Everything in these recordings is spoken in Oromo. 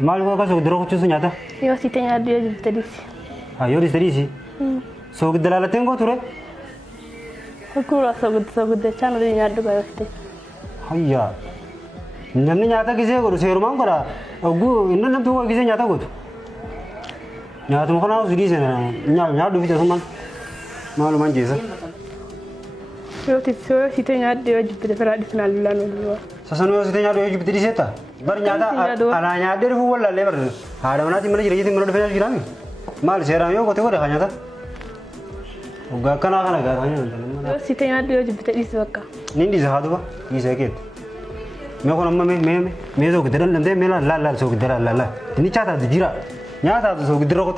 Maal kau kasih dulu kucing nyata? Yo si tanya dia jadi tadi sih. Ayo di sini. So kita lalat tengok tu re. Aku rasa so good channel dia nyata kayak gitu. Iya. Nanti nyata kisah aku seru mang kora. Aku ini nanti aku kisah nyata aku. Nyata makan aku sedih sih. Nyata dulu kita sama. Malu manjisa. Yo si tanya dia jadi pernah di final dulu. Sasanu si tanya dia jadi di seta. Baru nyata anak nyata dia full lah lebar. Ada mana sih mana jadi tinggal di final jirami. Mal seram yo kote kore nyata. Uga kana gara Yo si tanya dia jadi di seka. Nindi zahadu ba ini sakit. मैं को नम्मा मैं जो किधर नंदे मेरा लाल सो किधर लाल ini चाहता दिजिरा nyata तो सो किधर को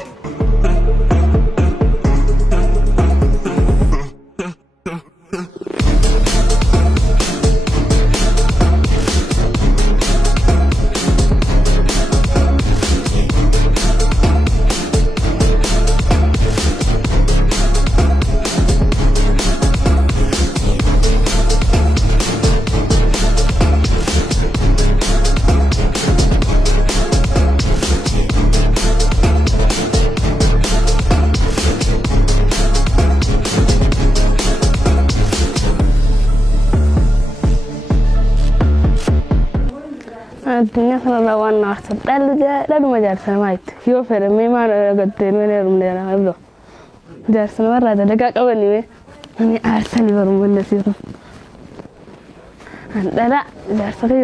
Dunia sana lawan nafsu, lalu majar sama itu. Yo fere memang agak temen rumah dia nak belum. Jar sama rada dekat kawan ni, ini asal di rumah dia sih. Anda jar sama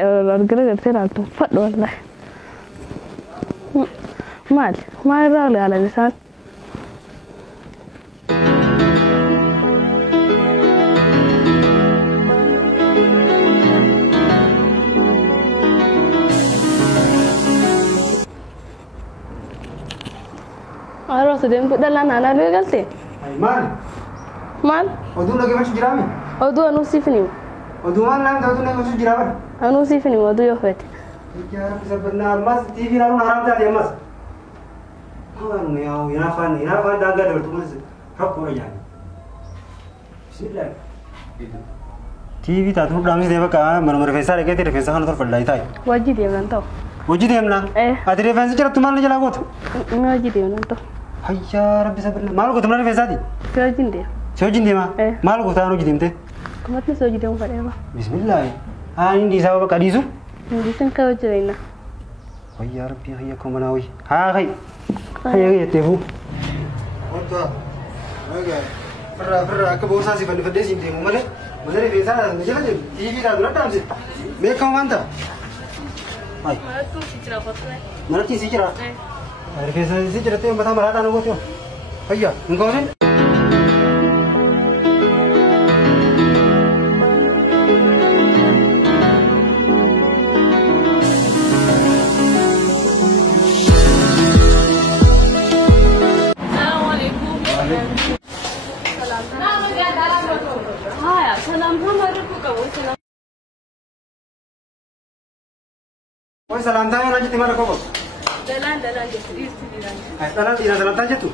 orang kerja terang tu fat wallah. Mal rale ala lisan. Harus sedang tu dalam anak dia kan Mal. Odu lagi masuk jirami. Odu anu sifni. Odu mana tahu tu lagi masuk jirami. Anu sifni odu yo fet. Bicara bisa benar mas TV lalu haram tadi mas. Kawan ni aku ina fan dah ada tu mas. Kau aja. Bismillah. TV tak tu damis dewa kah? Mana fesa lagi tu fesa kan tu fadai tay. Wajib dia nantau. Wajib dia mana? Ada fesa cerita tu mana jalan kot? Wajib dia nantau. Ayah, bisa benar. Malu kau teman fesa di? Wajib dia. Sejin dia mah? Malu kau tahu jadi mte? Kamu tu sejin dia bukan apa? Bismillah. Ini di sawah kadisu? Di sana kau jadi na. Ayah, ayah kau mana oi? Hai. Ayah tehu. Otak. Oke. Perah ke bawah sih pada sini temu mana? Mana fesa? Macam mana? TV dah berapa tahun sih? Mereka mana? Hai. Mana tu si cerah foto? Mana tu si cerah? Ada fesa si cerah tu yang pertama rata nak tu. Ayah, engkau ni? Salam tanya aja di mana kau? Dalam jadi istri dalam tanya tu.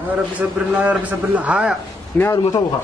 Harap bisa berenang. Hai, ni ada motor buka.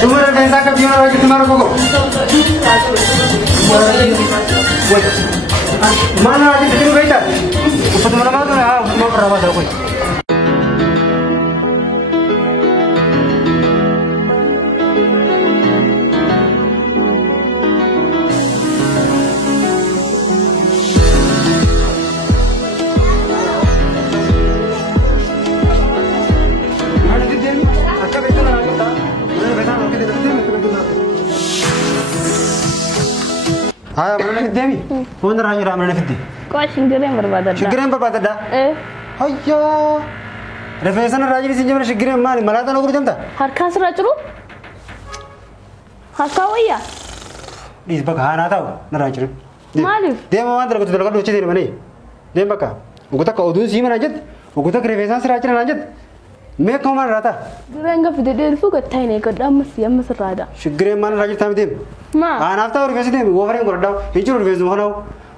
तुम्हारा पैसा का बिना लगे तुम्हारा को mana aja bikin baita упаду mana mana mau perawat aku mana dia ni akak betul nak kita mana betul nak kita Haa mana fiddeemi? Fuuldura irraa jira mana fidde. Koo shingireen barbaadadha. Shigireen barbaadadha. Hayyaa. Rifeensa irraa jiri sinjamana shigireen maali malaata na gurgurtamta? Harkaan sirraa jiru? Harkaa wayyaa? Dhiis bakka haanaa ta'u narraa jiru. Maaliif? Deema waan dalagatu dalagadhu hojjetee deemanii. Deem bakka. Uguta akka oduun sii mana jette. Uguta rifeensaan sirraa jira naan jette. Mee akkuma maal irraa ta'a? Dureen gaafa fidee dhufu gattaa hin eeggadhu ammas irraadha. Shigireen maal irraa jirtaa miti? Maa? Haanaaf ta'u rifeensi deemi goofareen godhadhaa. Hin jiru rifeensuma kanaa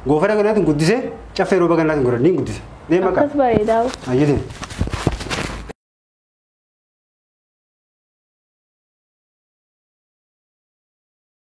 goofaree godhaatiin guddisee caffee rooba gannaatiin godhadhiin guddise. Deem bakka. Akkas bareedaa. Ayyee deemi.